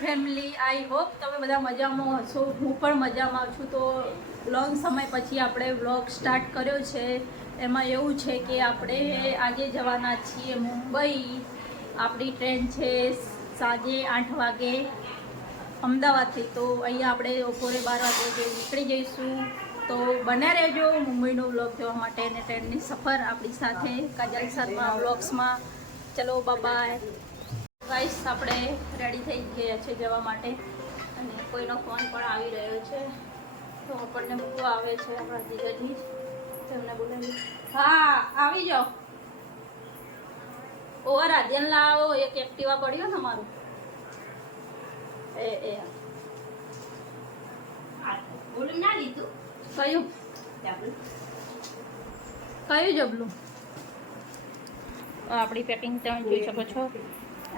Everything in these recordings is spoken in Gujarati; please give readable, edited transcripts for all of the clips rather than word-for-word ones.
ફેમિલી, આઈ હોપ તમે બધા મજામાં હશો. હું પણ મજામાં છું. તો લોંગ સમય પછી આપણે વ્લોગ સ્ટાર્ટ કર્યો છે. એમાં એવું છે કે આપણે આજે જવાના છીએ મુંબઈ. આપણી ટ્રેન છે સાંજે 8 વાગે અમદાવાદથી. તો અહીંયા આપણે બપોરે 12 વાગે નીકળી જઈશું. તો બને રહેજો મુંબઈનો વ્લોગ જોવા માટે અને ટ્રેનની સફર આપણી સાથે કાજલ શર્મા વ્લોગ્સમાં. ચલો બાય. ગાઈસ આપણે રેડી થઈ ગયા છે જવા માટે અને કોઈનો ફોન પણ આવી રહ્યો છે. તો આપણને મૂકવા આવે છે આપણા જીજાજી. તેમને બોલાવી. હા આવી જાઓ. ઓવર આધ્યાન લાવો. એક એક્ટિવા પડ્યો ને મારું. એ બોલું ના લીધું. કયું જબલું? આપણી પેકિંગ તમે જોઈ શકો છો.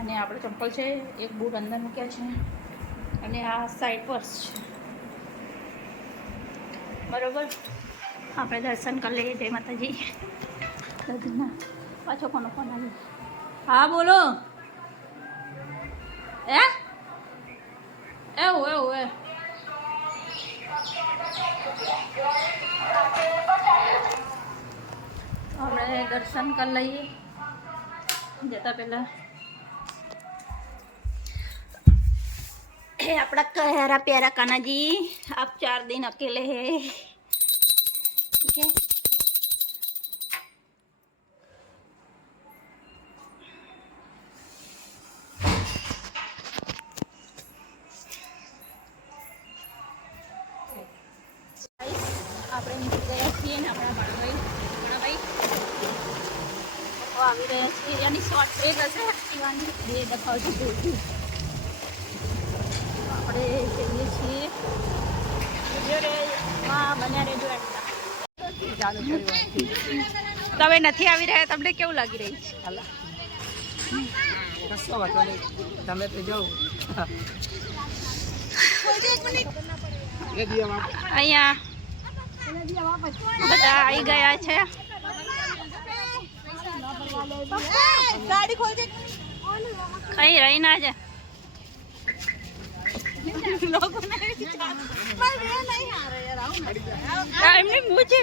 અને આપણે ચંપલ છે, એક બૂટ અંદર મૂક્યા છે અને આ સાઈડ પર્સ છે. બરોબર, આપણે દર્શન કરી લઈએ. જય માતાજી. દાદીના પાછો કોનો ફોન આવ્યો? હા બોલો. એવું આપણે દર્શન કરી લઈએ જતા પહેલા. अपना कहरा प्यारा कान्हा जी, आप 4 दिन अकेले हैं, ठीक है? આપણે નીકળી ગયા છીએ ને આપણા ભાઈ આવી રહ્યા છીએ. એની શોર્ટ બ્રેક હશે એક્ટિવાની બે દેખાવજો. આપણે જઈએ છીએ બન્યા રહેજો. તમે નથી આવી રહ્યા, તમને કેવું લાગી રહી છે? તમે તો જાઓ. અહીંયા બધા આવી ગયા છે. કઈ રહી ના છે. એમને પૂછે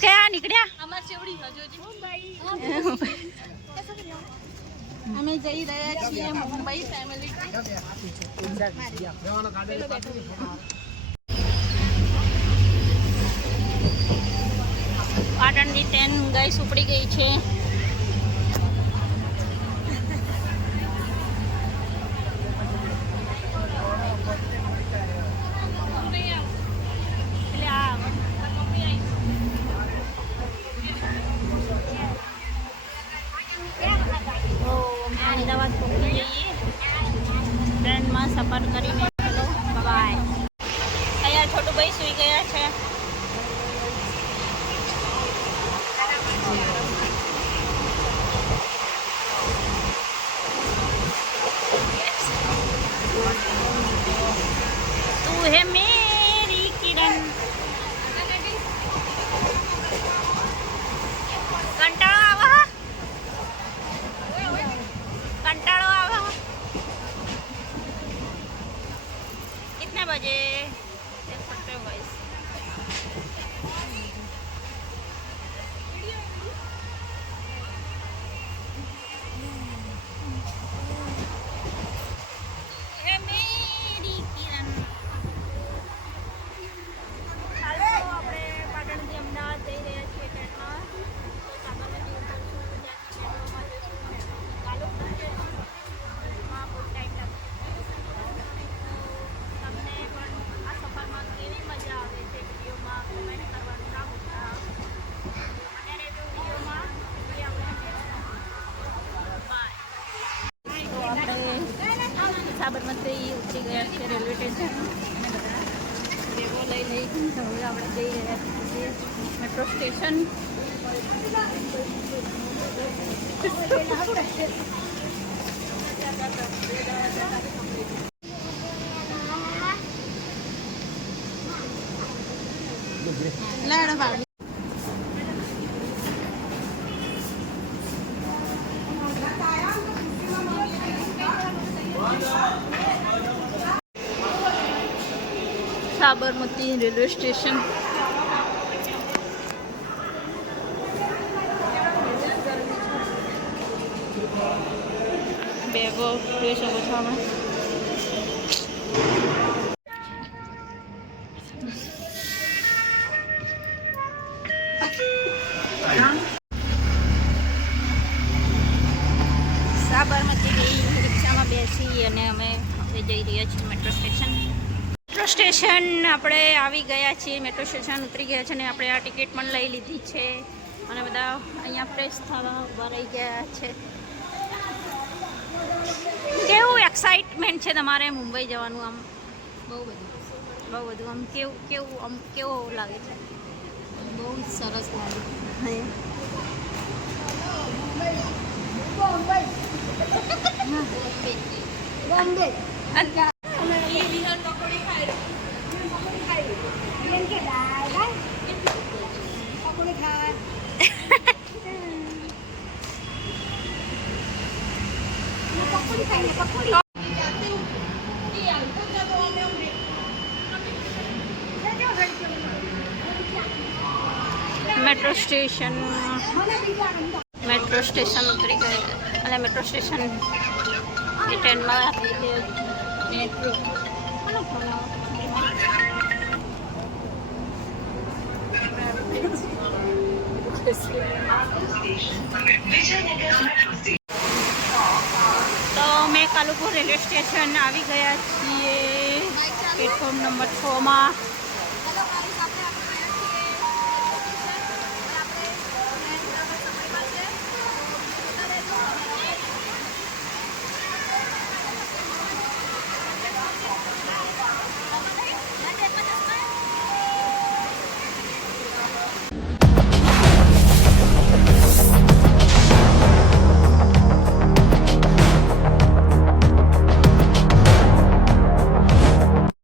ક્યાં નીકળ્યા? અમે જઈ રહ્યા છીએ મુંબઈ ફેમિલી. પાટણની ટ્રેન ગઈ ઉપડી ગઈ છે. અમદાવાદ પહોંચી જઈએ ટ્રેનમાં સફર કરીને. ચલો બાય. અહીંયા છોટું ભાઈ સુઈ ગયા છે. તું હે મેરી કિરણ. कंटाळो आवा कितने बजे देख सकते हो गाइस. સાબરમતી ઉતરી ગયા છે રેલવે સ્ટેશન. બેગો લઈ લઈ લઈ તો હવે આપણે જઈ રહ્યા છીએ metro station. Sabarmati railway station. બેગો જોઈ શકો છો અમે. સાબરમતી રિક્ષામાં બેસી અને અમે હવે જઈ રહ્યા છીએ મેટ્રો સ્ટેશન. મેટ્રો સ્ટેશન આપણે આવી ગયા છીએ. મેટ્રો સ્ટેશન ઉતરી ગયા છે અને આપણે આ ટિકિટ પણ લઈ લીધી છે અને બધા અહીંયા ફ્રેશ થવા ઊભા રહી ગયા છે. કેવું એક્સાઇટમેન્ટ છે તમારે મુંબઈ જવાનું? આમ બહુ બધું આમ કેવો લાગે છે? બહુ સરસ લાગે. મેટ્રો સ્ટેશન ઉતરી ગયા અને મેટ્રો સ્ટેશન ટ્રેનમાં મેટ્રો તો મેં કાલુપુર રેલવે સ્ટેશન આવી ગયા છીએ પ્લેટફોર્મ નંબર 6 માં.